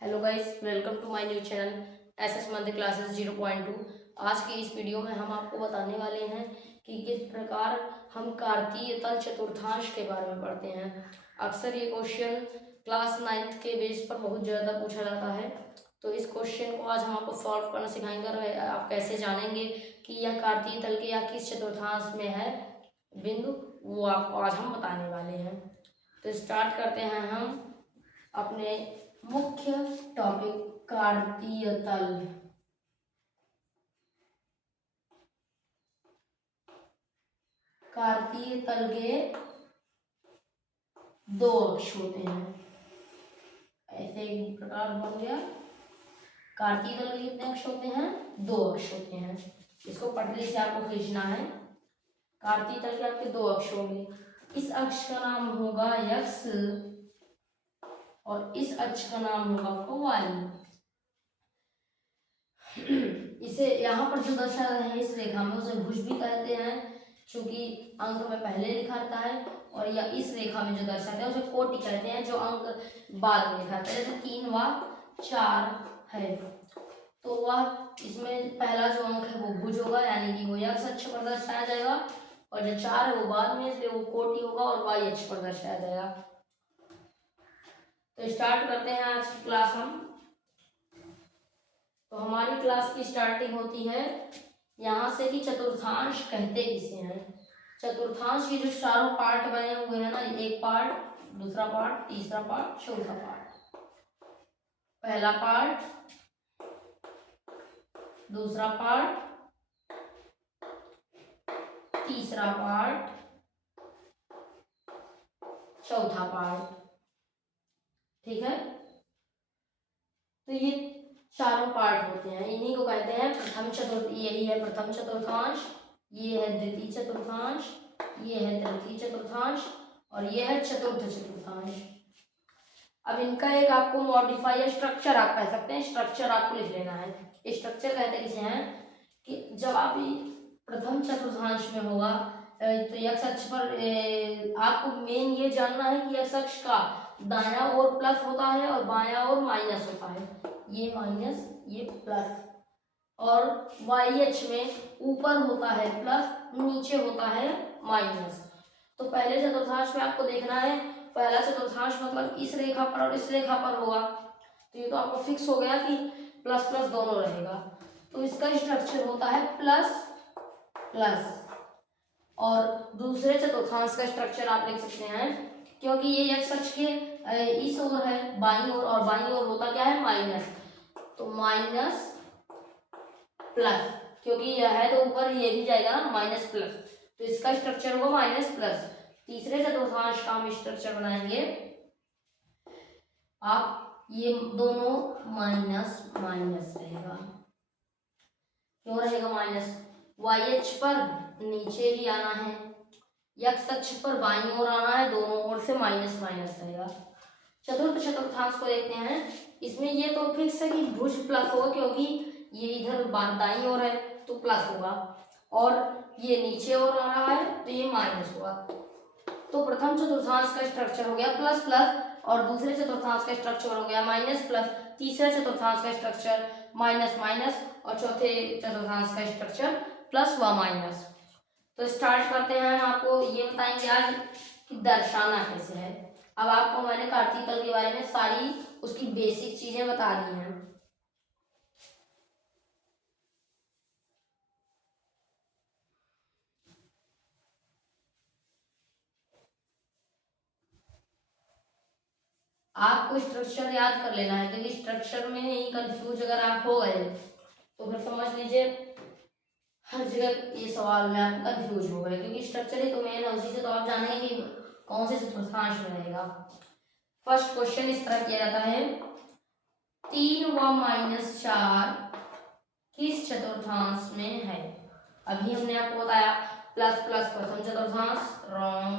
Hello guys, welcome to my new channel SS math classes 0.2। आज की इस video में हम आपको बताने वाले हैं कि किस प्रकार हम कार्तीय तल चतुर्थांश के बारे में पढ़ते हैं। अक्सर ये क्वेश्चन क्लास 9th के बेस पर बहुत ज़्यादा पूछा जाता है, तो इस क्वेश्चन को आज हम आपको सॉल्व करना सिखाएंगे और आप कैसे जानेंगे कि यह कार्तीय तल के या किस चतुर्थांश में है बिंदु, वो आपको आज हम बताने वाले हैं। तो स्टार्ट करते हैं हम अपने मुख्य टॉपिक कार्तीय तल। कार्तीय तल के दो अक्ष होते हैं, ऐसे एक प्रकार बन गया। कार्तीय तल के कितने अक्ष होते हैं? दो अक्ष होते हैं। इसको पटरी से आपको खींचना है। कार्तीय तल के आपके दो अक्ष होंगे। इस अक्ष का नाम होगा x और इस अक्ष का नाम होगा आपको y। इसे यहाँ पर जो दर्शा रहे हैं इस रेखा में उसे भुज भी कहते हैं, क्योंकि अंक में पहले लिखा रहता है, और या इस रेखा में जो दर्शाते हैं उसे कोटि कहते हैं, जो अंक बाद में लिखा रहता है। जैसे 3 व 4 है तो वह इसमें पहला जो अंक है वो भुज होगा, यानी कि वो x अक्ष पर दर्शाया जाएगा, और जो 4 है वो बाद में, इसलिए वो कोटि होगा और y अक्ष पर दर्शाया जाएगा। तो स्टार्ट करते हैं आज की क्लास हम। तो हमारी क्लास की स्टार्टिंग होती है यहाँ से कि चतुर्थांश कहते किसे हैं। चतुर्थांश के जो चारों पार्ट बने हुए हैं ना, एक पार्ट, दूसरा पार्ट, तीसरा पार्ट, चौथा पार्ट। पहला पार्ट, दूसरा पार्ट, तीसरा पार्ट, चौथा पार्ट। ठीक है, तो ये चारों पार्ट होते हैं, इन्हीं को कहते हैं प्रथम चतुर्थ। यही है प्रथम चतुर्थांश, ये है द्वितीय चतुर्थांश, ये है तृतीय चतुर्थांश, और ये है चतुर्थ चतुर्थांश। अब इनका एक आपको मॉडिफाई या स्ट्रक्चर आप कह सकते हैं, स्ट्रक्चर आपको लिख लेना है। स्ट्रक्चर कहते किसे हैं कि जब आप प्रथम चतुर्थांश में होगा तो x अक्ष पर आपको मेन ये जानना है कि x अक्ष का दायां ओर प्लस होता है और बायां ओर माइनस होता है। ये माइनस, ये प्लस, और y अक्ष में ऊपर होता है प्लस, नीचे होता है माइनस। तो पहले चतुर्थांश में आपको देखना है, पहला चतुर्थांश मतलब इस रेखा पर और इस रेखा पर होगा, तो ये तो आपको फिक्स हो गया कि प्लस प्लस दोनों रहेगा। तो इसका स्ट्रक्चर होता है प्लस प्लस। और दूसरे चतुर्थांश का स्ट्रक्चर आप लिख सकते हैं, क्योंकि ये x अक्ष के इस ओर है बाईं ओर, और बाईं ओर होता क्या है? माइनस। तो माइनस प्लस, क्योंकि यह है तो ऊपर ये भी जाएगा ना, माइनस प्लस, तो इसका स्ट्रक्चर होगा माइनस प्लस। तीसरे चतुर्थांश का हम स्ट्रक्चर बनाएंगे, आप ये दोनों माइनस माइनस रहेगा। क्यों रहेगा माइनस? y अक्ष पर नीचे ही आना है, x अक्ष पर बाईं ओर आना है, दोनों ओर से माइनस माइनस रहेगा। चतुर्थ चतुर्थांश को देखते हैं। इसमें ये तो फिक्स है कि भुज प्लस होगा, क्योंकि ये इधर दाईं ओर है तो प्लस होगा, और ये नीचे ओर आ रहा है तो ये माइनस होगा। तो प्रथम चतुर्थांश का स्ट्रक्चर हो गया प्लस प्लस, और दूसरे चतुर्थांश का स्ट्रक्चर हो गया माइनस प्लस, तीसरे चतुर्थांश का स्ट्रक्चर माइनस माइनस, और चौथे चतुर्थांश का स्ट्रक्चर प्लस व माइनस। तो स्टार्ट करते हैं। हम आपको ये बताएंगे आज कि दर्शाना कैसे है। अब आपको मैंने कार्तीय तल के बारे में सारी उसकी बेसिक चीजें बता दी हैं। आपको स्ट्रक्चर याद कर लेना है, क्योंकि स्ट्रक्चर में ही कंफ्यूज अगर आप हो गए तो फिर समझ लीजिए हर जगह ये सवाल में आप कंफ्यूज हो गए, क्योंकि स्ट्रक्चर ही तो मेन है, उसी से तो आप जानेंगे कि कौन से चतुर्थांश में रहेगा। फर्स्ट क्वेश्चन इस तरह किया जाता है, 3 व -4 किस चतुर्थांश में है? अभी हमने आपको बताया प्लस प्लस प्रथम चतुर्थांश, रॉन्ग।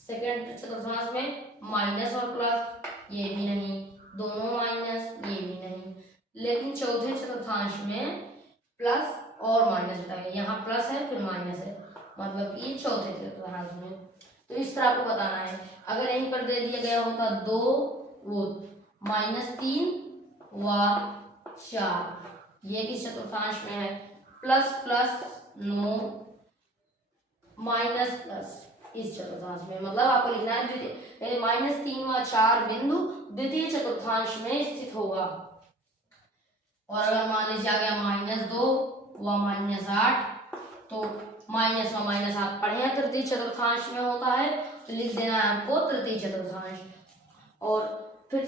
सेकंड चतुर्थांश में माइनस और प्लस, ये भी नहीं, दोनों माइनस, ये भी नहीं। लेकिन चौथे चतुर्थांश में प्लस और माइनस बताएंगे, यहाँ प्लस है फिर माइनस है, मतलब कि चौथे चतुर्थांश में। तो इस तरह आपको बताना है। अगर यहीं पर दे दिया गया होता 2, वो -3 व 4, ये किस चतुर्थांश में है? प्लस प्लस 9 माइनस प्लस इस चतुर्थांश में, मतलब आपको लिखना है द्वितीय -3 व 4 बिंदु द्वितीय चतुर्थांश में स्थित होगा। और अगर मान लीजिए आ गया -2 व -8, तो माइनस व माइनस आप पढ़े हैं तृतीय चतुर्थांश में होता है, तो लिख देना है आपको तृतीय चतुर्थांश। और फिर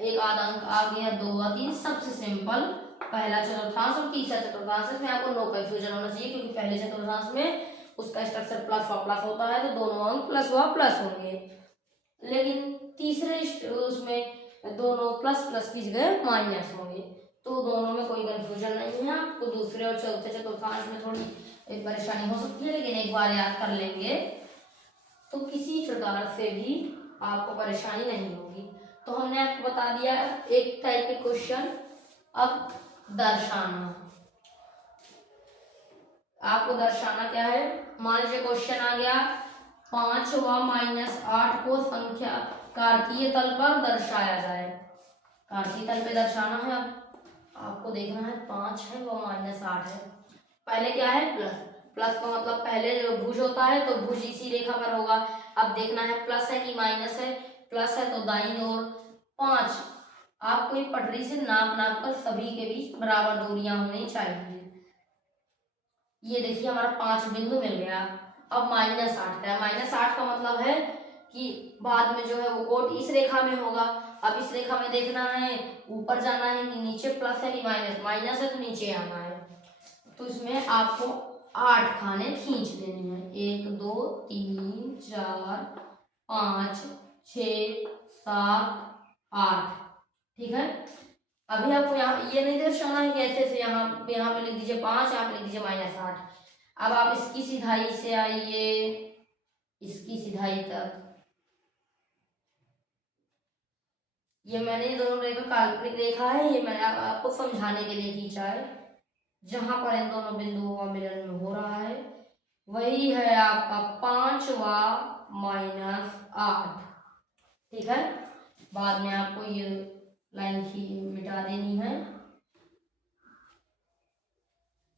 एक आधा अंक आ गया 2 व 3, सबसे सिंपल पहला चतुर्थांश और तीसरा चतुर्थांश। इसमें आपको नो कंफ्यूजन होना चाहिए, क्योंकि पहले चतुर्थांश में उसका स्ट्रक्चर प्लस व प्लस होता है, तो दोनों अंक प्लस व प्लस होंगे। लेकिन तीसरे उसमें दोनों प्लस प्लस की जगह माइनस होंगे, तो दोनों में कोई कंफ्यूजन नहीं है। आपको दूसरे और चौथे चतुर्थांश में थोड़ी एक परेशानी हो सकती है, लेकिन एक बार याद कर लेंगे तो किसी प्रकार से भी आपको परेशानी नहीं होगी। तो हमने आपको बता दिया एक टाइप के क्वेश्चन। अब दर्शाना, आपको दर्शाना क्या है? मान लीजिए क्वेश्चन आ गया 5 व -8 को संख्या कार्तीय तल पर दर्शाया जाए। कार्तीय तल पे दर्शाना है। अब आपको देखना है 5 है व -8 है। पहले क्या है? प्लस। प्लस का मतलब पहले जो भुज होता है तो भुज इसी रेखा पर होगा। अब देखना है प्लस है कि माइनस है। प्लस है तो दाईं ओर 5, आपको ये पटरी से नाप नाप कर सभी के बीच बराबर दूरियां होनी चाहिए। ये देखिए हमारा 5 बिंदु मिल गया। अब -8 का है। -8 का मतलब है कि बाद में जो है वो कोट इस रेखा में होगा। अब इस रेखा में देखना है ऊपर जाना है कि नीचे, प्लस है कि माइनस, माइनस है तो नीचे आना है। तो इसमें आपको 8 खाने खींच देने हैं। 1 2 3 4 5 6 7 8, ठीक है। अभी आपको यहाँ ये नहीं दर्शाना है कि ऐसे से यहाँ पे लिख दीजिए 5, यहाँ पे लिख दीजिए -8। अब आप इसकी सिधाई से आइए इसकी सिधाई तक। ये मैंने दोनों रेखा काल्पनिक रेखा है, ये मैंने आपको समझाने के लिए खींचा है। जहां पर इन दोनों बिंदुओं का मिलन हो रहा है वही है आपका 5 व -8, ठीक है। बाद में आपको ये लाइन मिटा देनी है।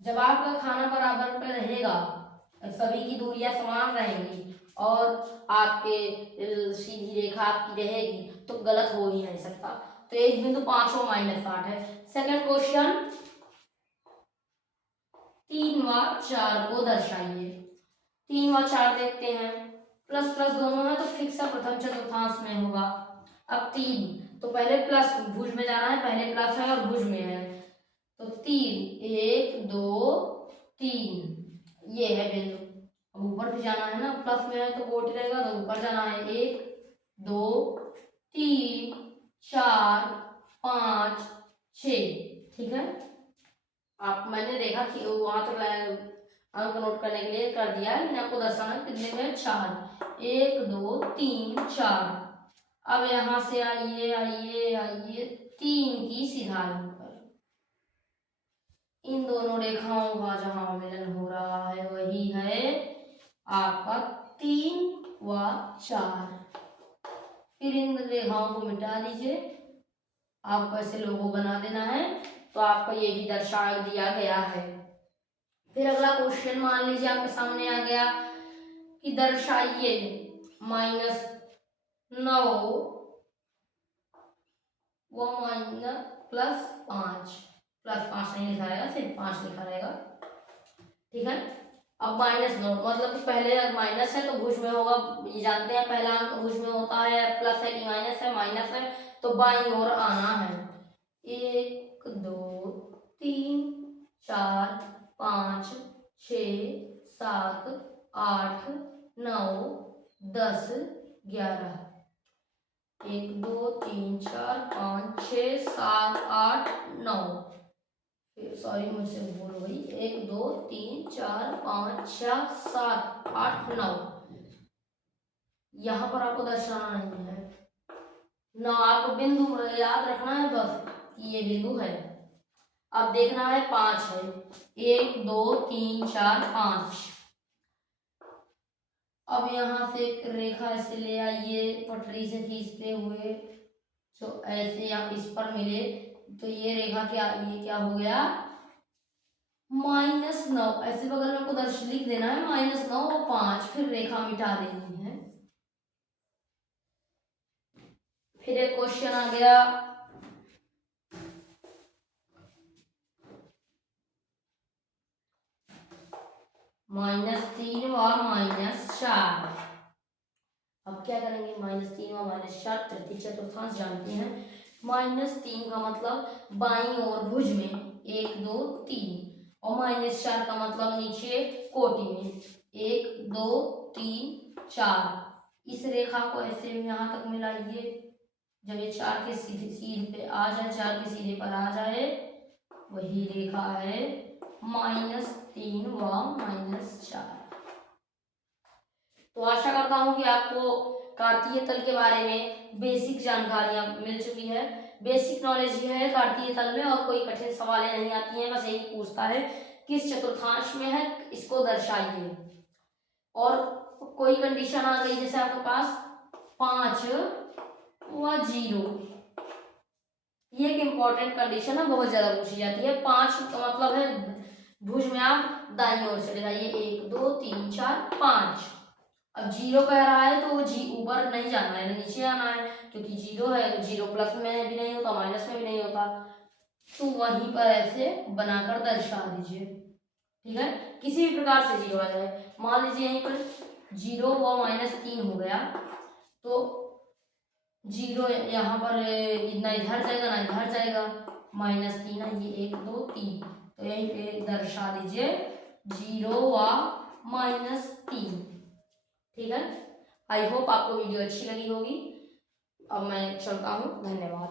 जब आपका खाना बराबर पे रहेगा, सभी की दूरियां समान रहेंगी और आपके सीधी रेखा आपकी रहेगी, तो गलत हो ही नहीं सकता। तो एक बिंदु 5 व -8 है। सेकंड क्वेश्चन 3 व 4 को दर्शाइए। 3 व 4 देखते हैं। प्लस प्लस दोनों है तो फिक्स प्रथम चतुर्थांश में होगा। अब 3 तो पहले प्लस भुज में जाना है, पहले प्लस है और भुज में है, तो 3 1 2 3 ये है बिंदु। अब ऊपर भी जाना है ना, प्लस में है तो कोटि रहेगा तो ऊपर जाना है। 1 2 3 4 5 6, ठीक है। आप मैंने देखा कि वहां तक अंक नोट करने के लिए कर दिया है, लेकिन आपको दर्शाना कितने में 4 1 2 3 4। अब यहां से आइए आइए आइए 3 की सिधाई पर इन दोनों रेखाओं का जहां मिलन हो रहा है वही है आपका 3 व 4। फिर इन रेखाओं को मिटा दीजिए। आपको ऐसे लोगो बना देना है, तो आपको ये भी दर्शा दिया गया है। फिर अगला क्वेश्चन मान लीजिए आपके सामने आ गया कि दर्शाइए -9 व +5। +5 नहीं लिखा रहेगा, सिर्फ 5 लिखा रहेगा, ठीक है। अब -9 मतलब पहले माइनस है तो भुज में होगा, ये जानते हैं पहला अंक भुज में होता है। प्लस है कि माइनस है तो बाईं ओर आना है। 1 2 3 4 5 6 7 8 9 10 11। 1 2 3 4 5 6 7 8 9, सॉरी मुझसे भूल हो गई। 1 2 3 4 5 6 7 8 9, यहाँ पर आपको दर्शाना नहीं है ना, आपको बिंदु याद रखना है बस कि ये बिंदु है। अब देखना है 5 है। 1 2 3 4 5। अब यहाँ से एक रेखा ऐसे ले आइए पटरी से खींचते हुए, जो ऐसे आप इस पर मिले तो ये रेखा ये क्या हो गया, -9। ऐसे बगल में को दर्श लिख देना है -9 और 5, फिर रेखा मिटा देनी है। फिर एक क्वेश्चन आ गया, -3 व -4। अब क्या करेंगे, -3 व -4 तृतीय चतुर्थांश जानते हैं। -3 का मतलब बाईं ओर भुज में 1 2 3, और -4 का मतलब नीचे कोटि में 1 2 3 4। इस रेखा को ऐसे यहाँ तक मिलाइए, जब ये 4 के सीधे पे आ जाए, 4 के सीधे पर आ जाए, वही रेखा है -3 व -4। तो आशा करता हूँ कि आपको कार्तीय तल के बारे में बेसिक जानकारियां मिल चुकी है। बेसिक नॉलेज ये है कार्तीय तल में, और कोई कठिन सवालें नहीं आती हैं, बस यही पूछता है किस चतुर्थांश में है, इसको दर्शाइए। और कोई कंडीशन आ गई जैसे आपके पास 5 व 0, ये एक इम्पॉर्टेंट कंडीशन है, बहुत ज्यादा पूछी जाती है। 5 का मतलब है भुज में आप दाईं ओर चले जाइए, 1 2 3 4 5। अब 0 कह रहा है तो वो ऊपर नहीं जाना है, नीचे आना है, क्योंकि 0 है, 0 प्लस में भी नहीं होता, माइनस में भी नहीं होता, तो वहीं पर ऐसे बनाकर दर्शा दीजिए। ठीक है, किसी भी प्रकार से 0 आ जाए। मान लीजिए यहीं पर 0 व -3 हो गया, तो 0 यहाँ पर ना इधर जाएगा ना इधर जाएगा, -3 है, ये 1 2 3, तो यहीं पे दर्शा दीजिए 0 व -3। ठीक है, आई होप आपको वीडियो अच्छी लगी होगी। अब मैं चलता हूँ, धन्यवाद।